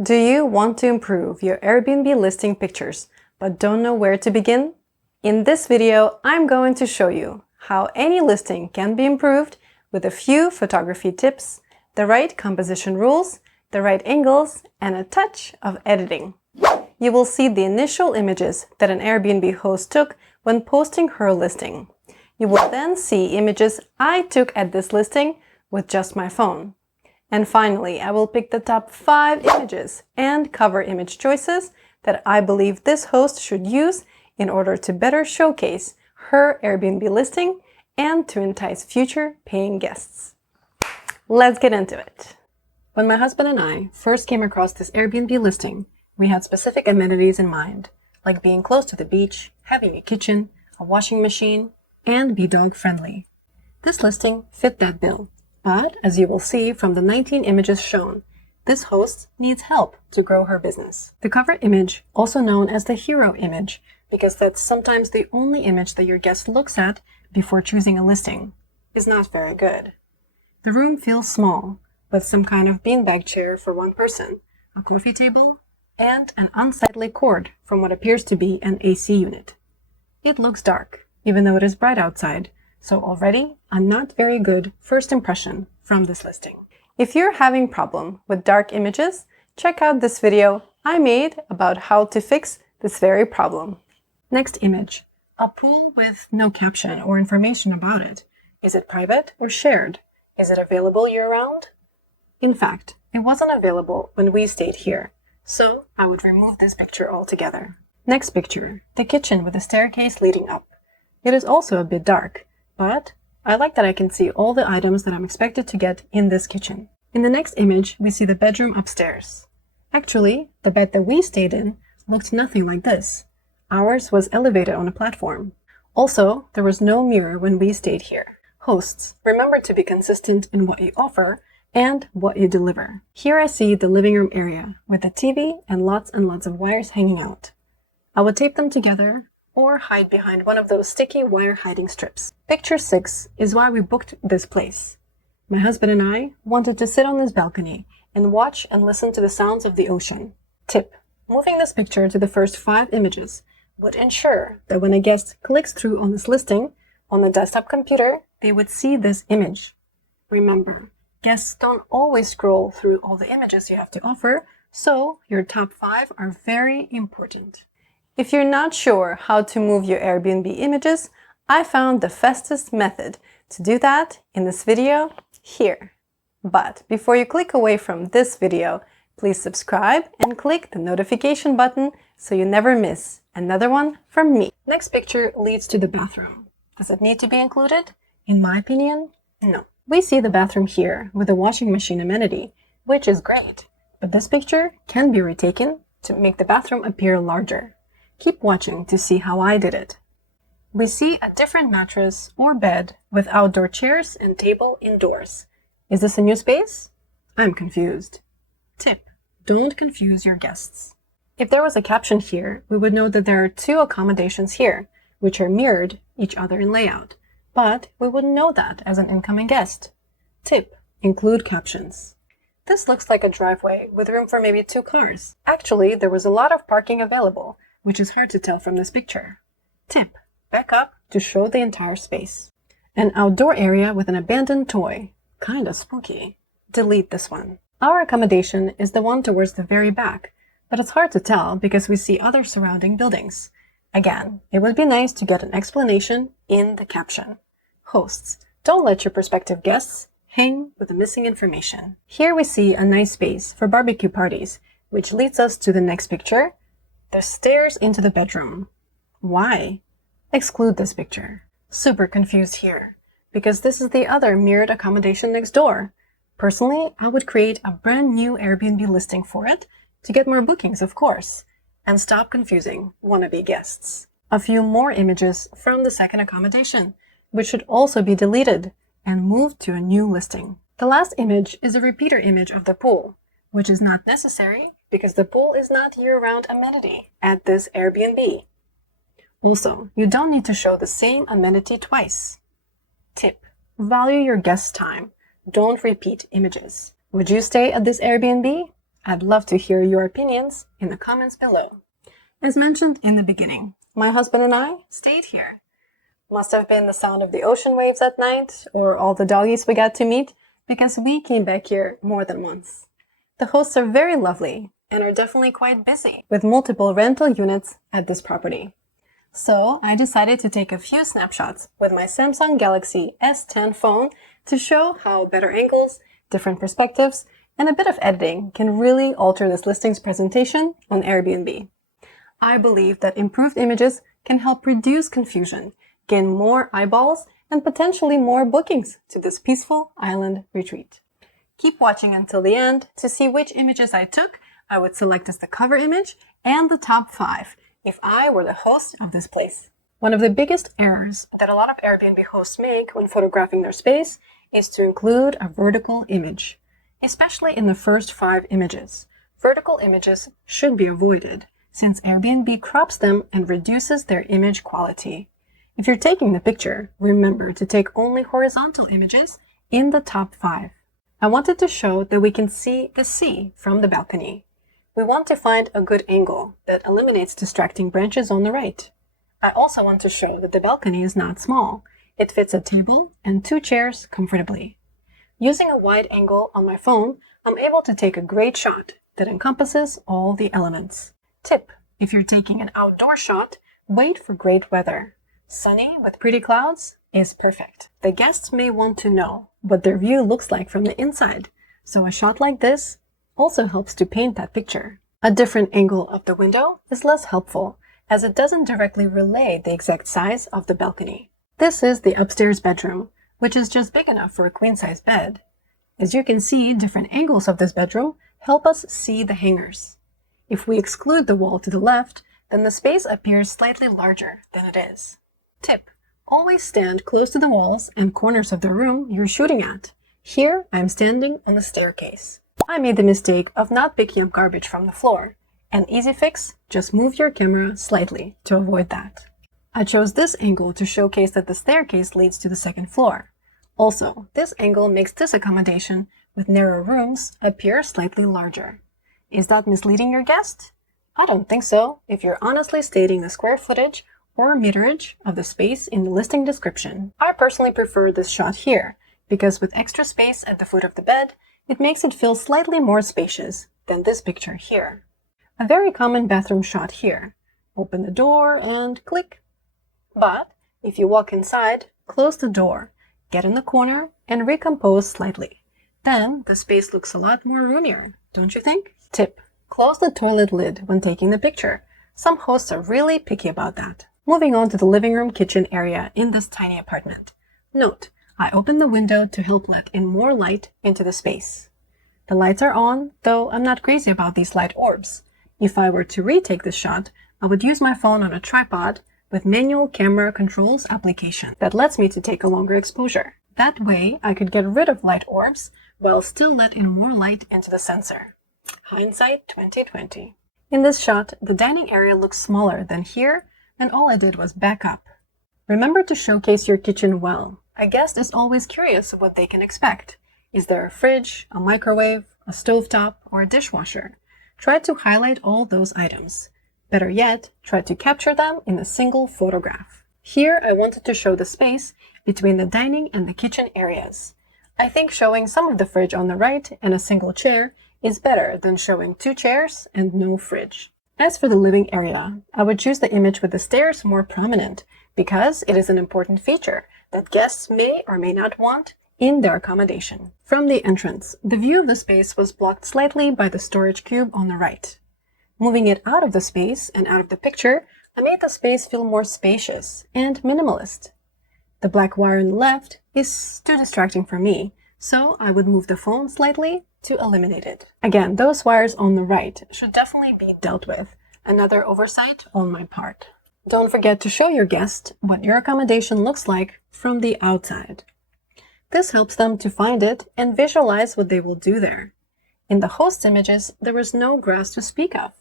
Do you want to improve your Airbnb listing pictures but don't know where to begin? In this video, I'm going to show you how any listing can be improved with a few photography tips, the right composition rules, the right angles, and a touch of editing. You will see the initial images that an Airbnb host took when posting her listing. You will then see images I took at this listing with just my phone. And finally, I will pick the top 5 images and cover image choices that I believe this host should use in order to better showcase her Airbnb listing and to entice future paying guests. Let's get into it. When my husband and I first came across this Airbnb listing, we had specific amenities in mind, like being close to the beach, having a kitchen, a washing machine, and be dog friendly. This listing fit that bill. But, as you will see from the 19 images shown, this host needs help to grow her business. The cover image, also known as the hero image, because that's sometimes the only image that your guest looks at before choosing a listing, is not very good. The room feels small, with some kind of beanbag chair for one person, a coffee table, and an unsightly cord from what appears to be an AC unit. It looks dark, even though it is bright outside, so already a not very good first impression from this listing. If you're having a problem with dark images, check out this video I made about how to fix this very problem. Next image, a pool with no caption or information about it. Is it private or shared? Is it available year-round? In fact, it wasn't available when we stayed here, so I would remove this picture altogether. Next picture, the kitchen with a staircase leading up. It is also a bit dark, but I like that I can see all the items that I'm expected to get in this kitchen. In the next image, we see the bedroom upstairs. Actually, the bed that we stayed in looked nothing like this. Ours was elevated on a platform. Also, there was no mirror when we stayed here. Hosts, remember to be consistent in what you offer and what you deliver. Here I see the living room area with a TV and lots of wires hanging out. I would tape them together or hide behind one of those sticky wire hiding strips. Picture 6 is why we booked this place. My husband and I wanted to sit on this balcony and watch and listen to the sounds of the ocean. Tip: moving this picture to the first 5 images would ensure that when a guest clicks through on this listing on the desktop computer, they would see this image. Remember, guests don't always scroll through all the images you have to offer, so your top 5 are very important. If you're not sure how to move your Airbnb images, I found the fastest method to do that in this video here. But before you click away from this video, please subscribe and click the notification button so you never miss another one from me. Next picture leads to the bathroom. Does it need to be included? In my opinion, no. We see the bathroom here with a washing machine amenity, which is great, but this picture can be retaken to make the bathroom appear larger. Keep watching to see how I did it. We see a different mattress or bed with outdoor chairs and table indoors. Is this a new space? I'm confused. Tip: don't confuse your guests. If there was a caption here, we would know that there are 2 accommodations here, which are mirrored each other in layout, but we wouldn't know that as an incoming guest. Tip: include captions. This looks like a driveway with room for maybe 2 cars. Actually, there was a lot of parking available, which is hard to tell from this picture. Tip: back up to show the entire space. An outdoor area with an abandoned toy. Kinda spooky. Delete this one. Our accommodation is the one towards the very back, but it's hard to tell because we see other surrounding buildings. Again, it would be nice to get an explanation in the caption. Hosts, don't let your prospective guests hang with the missing information. Here we see a nice space for barbecue parties, which leads us to the next picture. The stairs into the bedroom. Why? Exclude this picture. Super confused here, because this is the other mirrored accommodation next door. Personally, I would create a brand new Airbnb listing for it to get more bookings, of course, and stop confusing wannabe guests. A few more images from the second accommodation, which should also be deleted and moved to a new listing. The last image is a repeater image of the pool, which is not necessary because the pool is not year-round amenity at this Airbnb. Also, you don't need to show the same amenity twice. Tip: value your guest time. Don't repeat images. Would you stay at this Airbnb? I'd love to hear your opinions in the comments below. As mentioned in the beginning, my husband and I stayed here. Must have been the sound of the ocean waves at night or all the doggies we got to meet, because we came back here more than once. The hosts are very lovely and are definitely quite busy with multiple rental units at this property. So I decided to take a few snapshots with my Samsung Galaxy S10 phone to show how better angles, different perspectives, and a bit of editing can really alter this listing's presentation on Airbnb. I believe that improved images can help reduce confusion, gain more eyeballs, and potentially more bookings to this peaceful island retreat. Keep watching until the end to see which images I took I would select as the cover image and the top 5 if I were the host of this place. One of the biggest errors that a lot of Airbnb hosts make when photographing their space is to include a vertical image, especially in the first 5 images. Vertical images should be avoided since Airbnb crops them and reduces their image quality. If you're taking the picture, remember to take only horizontal images in the top 5. I wanted to show that we can see the sea from the balcony. We want to find a good angle that eliminates distracting branches on the right. I also want to show that the balcony is not small. It fits a table and 2 chairs comfortably. Using a wide angle on my phone, I'm able to take a great shot that encompasses all the elements. Tip: if you're taking an outdoor shot, wait for great weather. Sunny with pretty clouds is perfect. The guests may want to know what their view looks like from the inside, so a shot like this also helps to paint that picture. A different angle of the window is less helpful, as it doesn't directly relay the exact size of the balcony. This is the upstairs bedroom, which is just big enough for a queen-size bed. As you can see, different angles of this bedroom help us see the hangers. If we exclude the wall to the left, then the space appears slightly larger than it is. Tip: always stand close to the walls and corners of the room you're shooting at. Here, I'm standing on the staircase. I made the mistake of not picking up garbage from the floor. An easy fix: just move your camera slightly to avoid that. I chose this angle to showcase that the staircase leads to the second floor. Also, this angle makes this accommodation with narrow rooms appear slightly larger. Is that misleading your guest? I don't think so, if you're honestly stating the square footage or meterage of the space in the listing description. I personally prefer this shot here, because with extra space at the foot of the bed, it makes it feel slightly more spacious than this picture here. A very common bathroom shot here. Open the door and click. But if you walk inside, close the door, get in the corner, and recompose slightly. Then the space looks a lot more roomier, don't you think? Tip: close the toilet lid when taking the picture. Some hosts are really picky about that. Moving on to the living room kitchen area in this tiny apartment. Note: I opened the window to help let in more light into the space. The lights are on, though I'm not crazy about these light orbs. If I were to retake this shot, I would use my phone on a tripod with manual camera controls application that lets me to take a longer exposure. That way, I could get rid of light orbs while still let in more light into the sensor. Hindsight 2020. In this shot, the dining area looks smaller than here, and all I did was back up. Remember to showcase your kitchen well. A guest is always curious what they can expect. Is there a fridge, a microwave, a stovetop, or a dishwasher? Try to highlight all those items. Better yet, try to capture them in a single photograph. Here, I wanted to show the space between the dining and the kitchen areas. I think showing some of the fridge on the right and a single chair is better than showing 2 chairs and no fridge. As for the living area, I would choose the image with the stairs more prominent because it is an important feature that guests may or may not want in their accommodation. From the entrance, the view of the space was blocked slightly by the storage cube on the right. Moving it out of the space and out of the picture, I made the space feel more spacious and minimalist. The black wire on the left is too distracting for me, so I would move the phone slightly to eliminate it. Again, those wires on the right should definitely be dealt with. Another oversight on my part. Don't forget to show your guest what your accommodation looks like from the outside. This helps them to find it and visualize what they will do there. In the host images, there was no grass to speak of.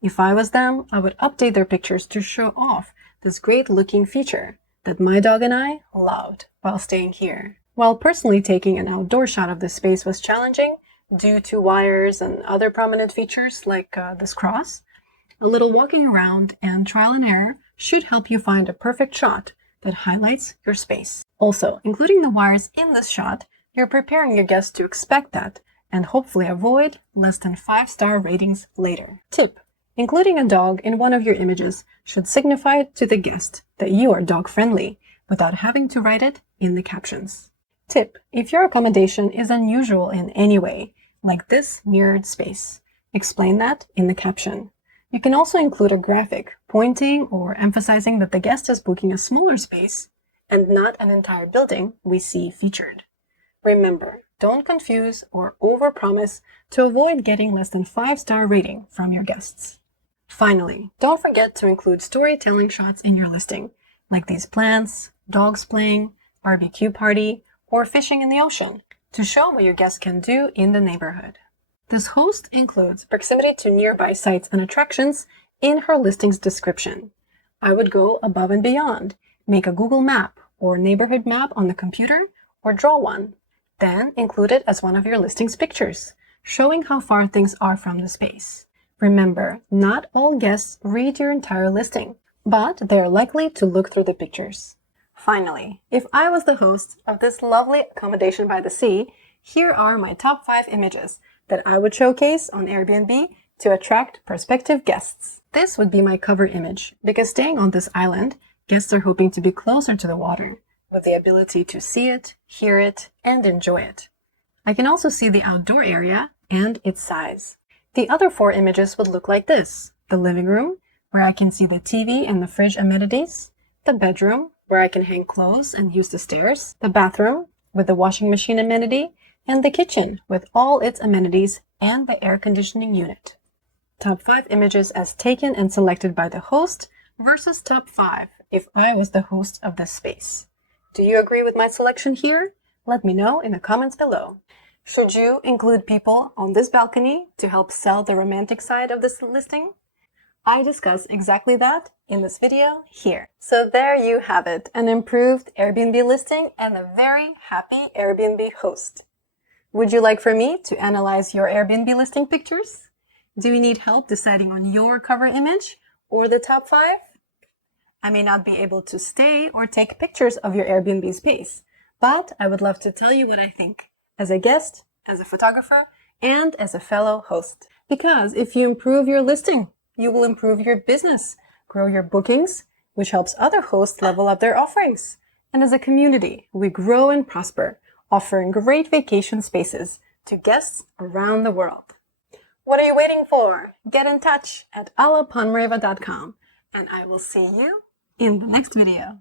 If I was them, I would update their pictures to show off this great-looking feature that my dog and I loved while staying here. While personally taking an outdoor shot of this space was challenging, Due to wires and other prominent features like this cross, a little walking around and trial and error should help you find a perfect shot that highlights your space. Also, including the wires in this shot, you're preparing your guests to expect that and hopefully avoid less than 5-star ratings later. Tip: including a dog in one of your images should signify to the guest that you are dog-friendly without having to write it in the captions. Tip: if your accommodation is unusual in any way, like this mirrored space, explain that in the caption. You can also include a graphic pointing or emphasizing that the guest is booking a smaller space and not an entire building we see featured. Remember, don't confuse or overpromise to avoid getting less than 5-star rating from your guests. Finally, don't forget to include storytelling shots in your listing, like these plants, dogs playing, barbecue party, or fishing in the ocean, to show what your guests can do in the neighborhood. This host includes proximity to nearby sites and attractions in her listing's description. I would go above and beyond. Make a Google map or neighborhood map on the computer or draw one. Then include it as one of your listing's pictures, showing how far things are from the space. Remember, not all guests read your entire listing, but they are likely to look through the pictures. Finally, if I was the host of this lovely accommodation by the sea, here are my top 5 images that I would showcase on Airbnb to attract prospective guests. This would be my cover image, because staying on this island, guests are hoping to be closer to the water, with the ability to see it, hear it, and enjoy it. I can also see the outdoor area and its size. The other 4 images would look like this: the living room, where I can see the TV and the fridge amenities, the bedroom, where I can hang clothes and use the stairs, the bathroom, with the washing machine amenity, and the kitchen with all its amenities and the air conditioning unit. Top 5 images as taken and selected by the host versus top 5 if I was the host of this space. Do you agree with my selection here? Let me know in the comments below. Should you include people on this balcony to help sell the romantic side of this listing? I discuss exactly that in this video here. So there you have it, an improved Airbnb listing and a very happy Airbnb host. Would you like for me to analyze your Airbnb listing pictures? Do you need help deciding on your cover image or the top 5? I may not be able to stay or take pictures of your Airbnb space, but I would love to tell you what I think as a guest, as a photographer, and as a fellow host. Because if you improve your listing, you will improve your business, grow your bookings, which helps other hosts level up their offerings. And as a community, we grow and prosper, offering great vacation spaces to guests around the world. What are you waiting for? Get in touch at allapanreva.com, and I will see you in the next video.